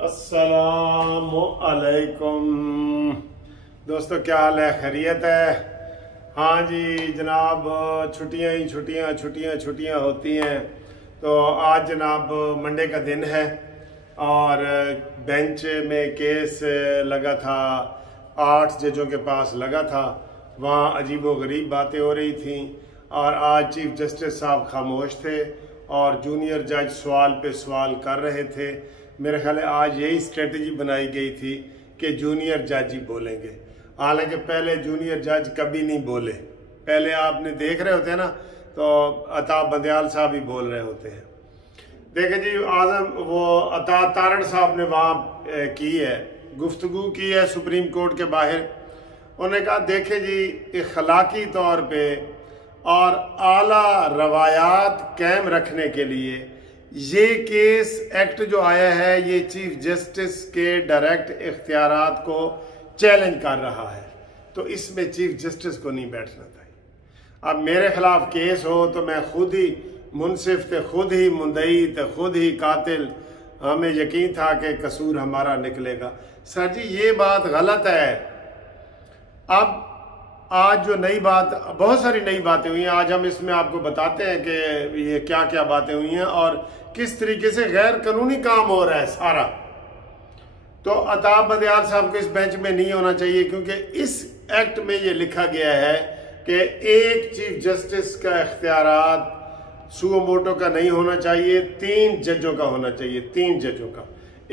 अस्सलामु अलैकुम दोस्तों, क्या हाल है? खैरियत है? हाँ जी जनाब, छुट्टियाँ ही छुट्टियाँ होती हैं। तो आज जनाब मंडे का दिन है और बेंच में केस लगा था, 8 जजों के पास लगा था। वहाँ अजीबो गरीब बातें हो रही थी और आज चीफ जस्टिस साहब खामोश थे और जूनियर जज सवाल पे सवाल कर रहे थे। मेरे ख्याल है आज यही स्ट्रेटजी बनाई गई थी कि जूनियर जज ही बोलेंगे, हालांकि पहले जूनियर जज कभी नहीं बोले। पहले आपने देख रहे होते हैं ना, तो अता बंदयाल साहब ही बोल रहे होते हैं। देखें जी, आजम वो अता तारड़ साहब ने वहाँ की है, गुफ्तगू की है सुप्रीम कोर्ट के बाहर। उन्होंने कहा देखें जी, इखलाकी तौर पे और आला रवायात कायम रखने के लिए ये केस एक्ट जो आया है, ये चीफ जस्टिस के डायरेक्ट इख्तियारात को चैलेंज कर रहा है, तो इसमें चीफ जस्टिस को नहीं बैठना चाहिए। अब मेरे खिलाफ केस हो तो मैं खुद ही मुनसिफ थे, खुद ही मुंदई थे, खुद ही कातिल, हमें यकीन था कि कसूर हमारा निकलेगा। सर जी ये बात गलत है। अब आज जो नई बात, बहुत सारी नई बातें हुई हैं, आज हम इसमें आपको बताते हैं कि ये क्या क्या बातें हुई हैं और किस तरीके से गैर कानूनी काम हो रहा है सारा। तो अता बंदयाल साहब को इस बेंच में नहीं होना चाहिए, क्योंकि इस एक्ट में ये लिखा गया है कि एक चीफ जस्टिस का इख्तियारात सुओ मोटो का नहीं होना चाहिए, 3 जजों का होना चाहिए, 3 जजों का,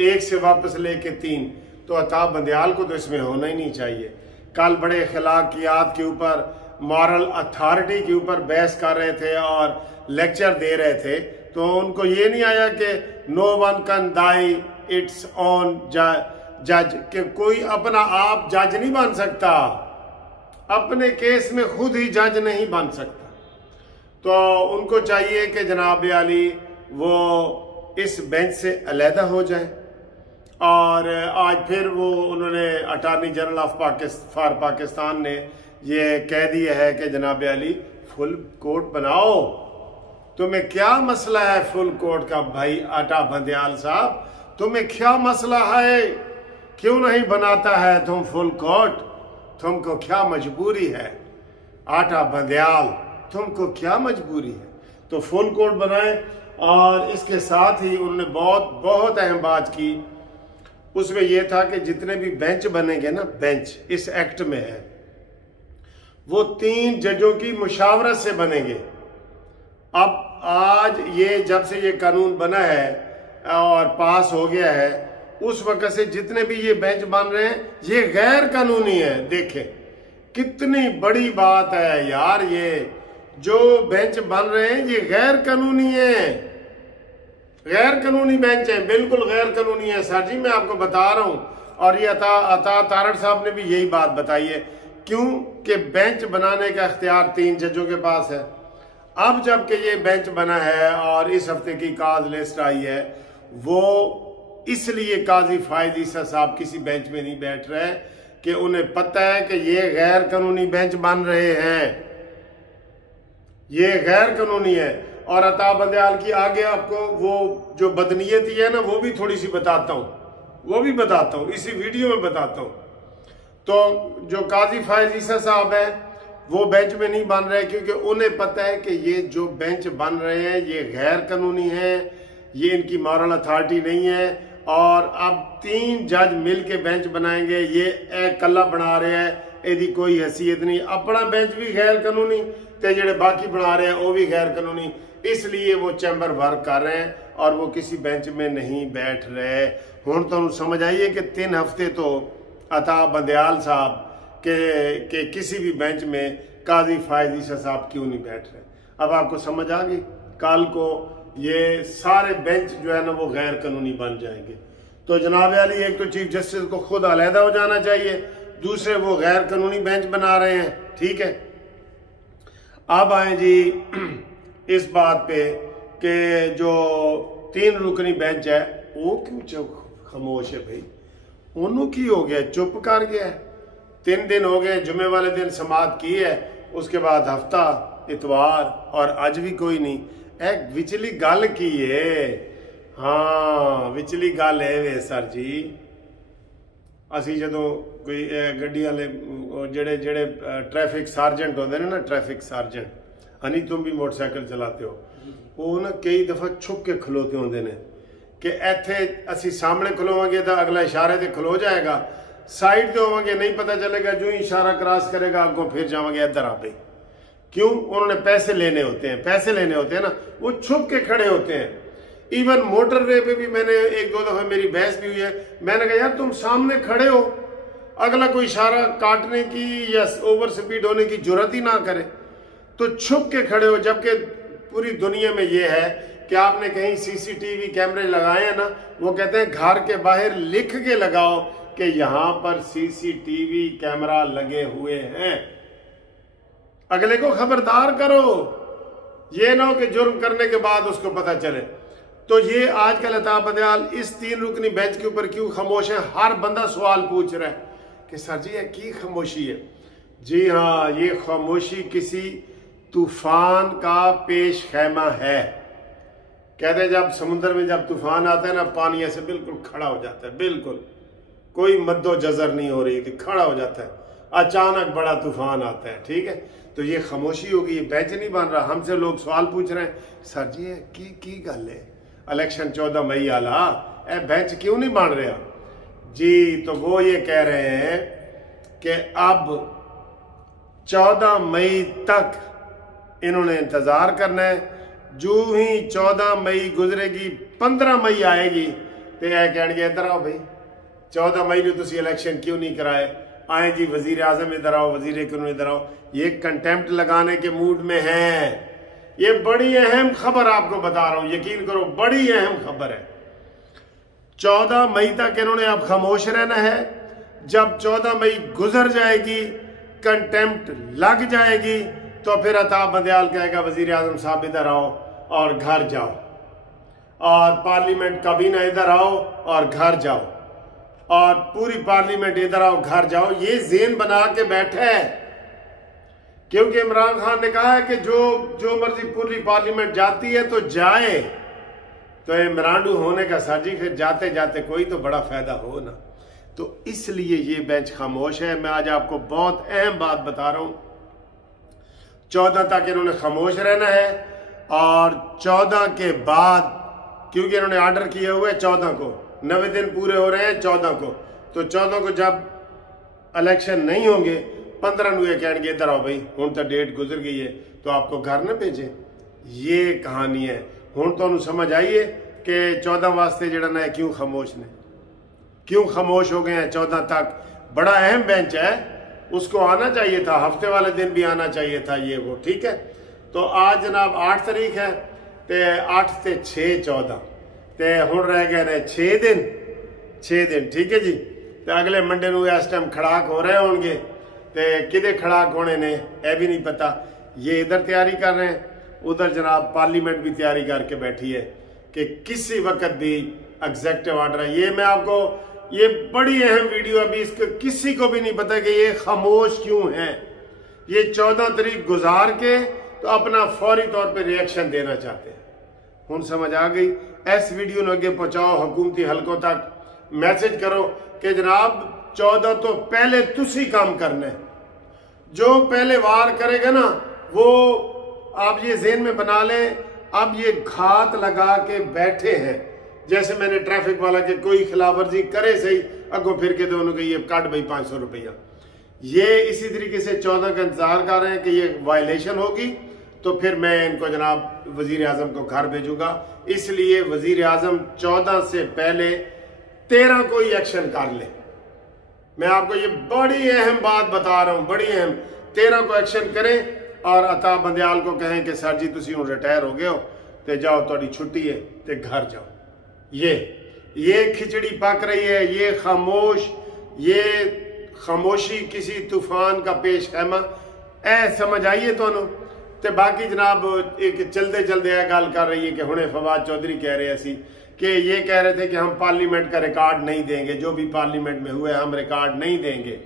1 से वापस लेके 3। तो अता बंदयाल को तो इसमें होना ही नहीं चाहिए। कल बड़े अखलाकियात के ऊपर, मॉरल अथॉरिटी के ऊपर बहस कर रहे थे और लेक्चर दे रहे थे, तो उनको ये नहीं आया कि no one can die it's on जज, कि कोई अपना आप जज नहीं बन सकता, अपने केस में खुद ही जज नहीं बन सकता। तो उनको चाहिए कि जनाब आली वो इस बेंच से अलहदा हो जाए। और आज फिर वो उन्होंने अटॉर्नी जनरल ऑफ पाकिस्तान ने ये कह दिया है कि जनाब अली फुल कोर्ट बनाओ। तुम्हें क्या मसला है फुल कोर्ट का भाई अटा बंदयाल साहब, तुम्हें क्या मसला है? क्यों नहीं बनाता है तुम फुल कोर्ट? तुमको क्या मजबूरी है आटा बंदयाल, तुमको क्या मजबूरी है? तो फुल कोर्ट बनाए। और इसके साथ ही उन्होंने बहुत अहम बात की, उसमें यह था कि जितने भी बेंच बनेंगे ना, बेंच इस एक्ट में है, वो 3 जजों की मुशावरत से बनेंगे। अब आज ये जब से ये कानून बना है और पास हो गया है, उस वक्त से जितने भी ये बेंच बन रहे हैं ये गैर कानूनी है। देखें कितनी बड़ी बात है यार, ये जो बेंच बन रहे हैं ये गैर कानूनी है, गैर कानूनी बेंच है, बिल्कुल गैर कानूनी है सर जी, मैं आपको बता रहा हूं। और ये अता तारड़ साहब ने भी यही बात बताई है, क्यों कि बेंच बनाने का इख्तियार 3 जजों के पास है। अब जबकि ये बेंच बना है और इस हफ्ते की काज लिस्ट आई है, वो इसलिए काजी फायद ईसा साहब किसी बेंच में नहीं बैठ रहे कि उन्हें पता है कि ये गैर कानूनी बेंच बन रहे हैं, ये गैर कानूनी है। और अता बंदयाल की आगे आपको वो जो बदनीयती है ना, वो भी थोड़ी सी बताता हूँ, इसी वीडियो में बताता हूँ। तो जो काजी फायद ईसा साहब है वो बेंच में नहीं बन रहे, क्योंकि उन्हें पता है कि ये जो बेंच बन रहे हैं ये गैर कानूनी है, ये इनकी मॉरल अथॉरिटी नहीं है। और अब 3 जज मिल के बेंच बनाएंगे, ये एक कल्ला बना रहे हैं, यदि कोई हैसियत नहीं, अपना बेंच भी गैर कानूनी, तो जेडे बाकी बना रहे हैं वो भी गैर कानूनी, इसलिए वो चैम्बर वर्क कर रहे हैं और वो किसी बेंच में नहीं बैठ रहे। हुण तो समझ आइए कि 3 हफ्ते तो अता बंदयाल साहब के किसी भी बेंच में काजी फायद ईसा साहब क्यों नहीं बैठ रहे। अब आपको समझ आ गई, कल को ये सारे बेंच जो है ना वो गैर कानूनी बन जाएंगे। तो जनाब अली, एक तो चीफ जस्टिस को खुद अलहदा हो जाना चाहिए, दूसरे वो गैर कानूनी बेंच बना रहे हैं, ठीक है। अब आए जी इस बात पे कि जो 3 रुकनी बेंच है वो क्यों खामोश है भाई? उन्होंने की हो गया, चुप कर गया। 3 दिन हो गए, जुमे वाले दिन समाअत की है, उसके बाद हफ्ता, इतवार और आज भी कोई नहीं। एक विचली गल की है, हाँ विचली गल है वे सर जी, असी जो कोई गड्डी वाले जेड़े जेड़े ट्रैफिक सार्जेंट होंगे ना, ट्रैफिक सार्जेंट, हनी तुम भी मोटरसाइकिल चलाते हो, वो ना कई दफा छुप के खलोते होंगे ने कि इत्थे असी सामने खलोवांगे तो अगला इशारे से खलो जाएगा, साइड से होवांगे नहीं पता चलेगा, जो ही इशारा क्रॉस करेगा आगों फिर जावांगे इधर आ पे। क्यों? उन्होंने पैसे लेने होते हैं, पैसे लेने होते हैं ना, वो छुप के खड़े होते हैं। इवन मोटरवे पे भी मैंने एक दो दफा मेरी बहस भी हुई है, मैंने कहा यार तुम सामने खड़े हो, अगला कोई इशारा काटने की या ओवर स्पीड होने की जरूरत ही ना करे, तो छुप के खड़े हो। जबकि पूरी दुनिया में ये है कि आपने कहीं सीसीटीवी कैमरे लगाए हैं ना, वो कहते हैं घर के बाहर लिख के लगाओ कि यहां पर सीसीटीवी कैमरा लगे हुए हैं, अगले को खबरदार करो, ये ना हो कि जुर्म करने के बाद उसको पता चले। तो ये आजकल अता बंदयाल इस 3 रुकनी बेंच के ऊपर क्यों खामोश है? हर बंदा सवाल पूछ रहा है कि सर जी ये की खामोशी है? जी हाँ, ये खामोशी किसी तूफान का पेश खैमा है। कहते हैं जब समुद्र में जब तूफान आता है ना, पानी ऐसे बिल्कुल खड़ा हो जाता है, बिल्कुल कोई मद्दो जजर नहीं हो रही कि खड़ा हो जाता है, अचानक बड़ा तूफान आता है, ठीक है। तो ये खामोशी होगी, ये बेंच नहीं बन रहा। हमसे लोग सवाल पूछ रहे हैं सर जी की गल है, इलेक्शन 14 मई आला ए बेंच क्यों नहीं बन रहा? जी तो वो ये कह रहे हैं कि अब 14 मई तक इन्होंने इंतजार करना है, जो ही 14 मई गुजरेगी 15 मई आएगी तो यह कहेंगे इधर आओ भाई, 14 मई ने तुम इलेक्शन क्यों नहीं कराए? आए जी वजीर आजम इधर आओ, वजीर कानून इधर आओ। ये कंटेम्प्ट लगाने के मूड में है। ये बड़ी अहम खबर आपको बता रहा हूं, यकीन करो बड़ी अहम खबर है। 14 मई तक इन्होंने अब खामोश रहना है। जब 14 मई गुजर जाएगी, कंटेम्प्ट लग जाएगी, तो फिर अताब बंदयाल कहेगा वजीर आजम साहब इधर आओ और घर जाओ, और पार्लियामेंट काबीना इधर आओ और घर जाओ, और पूरी पार्लियामेंट इधर आओ घर जाओ। ये जेन बना के बैठे है, क्योंकि इमरान खान ने कहा है कि जो मर्जी पूरी पार्लियामेंट जाती है तो जाए। तो इमरानू होने का साजी फिर जाते जाते कोई तो बड़ा फायदा हो ना, तो इसलिए ये बेंच खामोश है। मैं आज आपको बहुत अहम बात बता रहा हूं, 14 तक इन्होंने खामोश रहना है, और 14 के बाद, क्योंकि इन्होंने ऑर्डर किए हुए 14 को, 90 दिन पूरे हो रहे हैं 14 को, तो 14 को जब इलेक्शन नहीं होंगे 15 ਨੂੰ ਇਹ ਕਹਿਣਗੇ इधर आओ भाई, ਹੁਣ तो डेट गुजर गई है, तो आपको घर न भेजे। ये कहानी है। ਹੁਣ ਤੁਹਾਨੂੰ समझ आई है कि 14 वास्ते जड़ा ना क्यों खामोश ने, क्यों खामोश हो गए हैं 14 तक। बड़ा अहम बेंच है, उसको आना चाहिए था, हफ्ते वाले दिन भी आना चाहिए था, ये वो, ठीक है। तो आज जनाब 8 तारीख है, तो 8 से 6 14, तो हुण रह गए ने 6 दिन, 6 दिन, ठीक है जी। तो अगले मंडे को इस टाइम खड़ाक हो रहे होंगे, तो किदे खड़ाक होने ने यह भी नहीं पता। ये इधर तैयारी कर रहे हैं, उधर जनाब पार्लियामेंट भी तैयारी करके बैठी है कि किसी वक्त भी एग्जेक्टिव ऑर्डर है। ये मैं आपको, ये बड़ी अहम वीडियो, अभी इसको किसी को भी नहीं पता कि ये खामोश क्यों है। ये 14 तारीख गुजार के तो अपना फौरी तौर पे रिएक्शन देना चाहते हैं। हुण समझ आ गई? इस वीडियो को अगे पहुंचाओ, हुकूमती हलकों तक मैसेज करो कि जनाब 14 तो पहले तुसी काम करना है। जो पहले वार करेगा ना, वो आप ये ज़हन में बना लें, अब ये घात लगा के बैठे हैं। जैसे मैंने ट्रैफिक वाला के कोई खिलाफवर्जी करे सही, अगो फिर के दोनों के ये काट भाई 500 रुपया। ये इसी तरीके से 14 का इंतजार कर रहे हैं कि ये वायलेशन होगी, तो फिर मैं इनको जनाब वजीर आजम को घर भेजूंगा। इसलिए वजीर आजम 14 से पहले 13 को ही एक्शन कर ले। मैं आपको ये बड़ी अहम बात बता रहा हूं, बड़ी अहम। 13 को एक्शन करें और अताब बंदयाल को कहें कि सर जी तुसी हुण रिटायर हो गए हो, तो जाओ, थोड़ी छुट्टी है, तो घर जाओ। ये खिचड़ी पक रही है, ये खामोश, ये खामोशी किसी तूफान का पेश खैमा ए समझ आइए तुहानू। तो बाकी जनाब एक चलते चलते यह गल कर रही है कि हुणे फवाद चौधरी कह रहे असी कि ये कह रहे थे कि हम पार्लियामेंट का रिकॉर्ड नहीं देंगे, जो भी पार्लियामेंट में हुए हम रिकॉर्ड नहीं देंगे,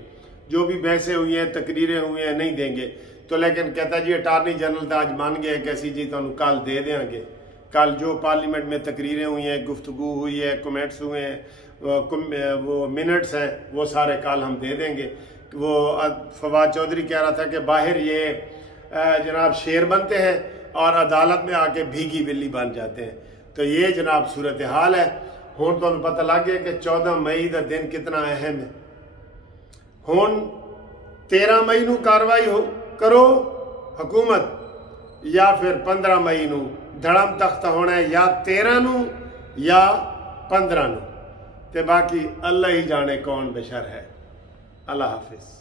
जो भी बहसें हुई हैं, तकरीरें हुई हैं, नहीं देंगे। तो लेकिन कहता जी अटार्नी जनरल तो आज मान गया कि असी जी तुहानू कल दे देंगे। कल जो पार्लियामेंट में तकरीरें हुई हैं, गुफ्तगू हुई है, कमेंट्स हुए हैं, वो मिनट्स हैं, वो सारे कल हम दे देंगे। वो फवाद चौधरी कह रहा था कि बाहर ये जनाब शेर बनते हैं और अदालत में आके भीगी बिल्ली बन जाते हैं। तो ये जनाब सूरत हाल है। हुण तो पता लग गया कि 14 मई का दिन कितना अहम है। हुण 13 मई नू कार्रवाई करो हुकूमत, या फिर 15 मई नू धड़म तख्त होना है, या 13 नू या 15 नू। ते बाकी अल्लाह ही जाने कौन बेशर है। अल्लाह हाफिज।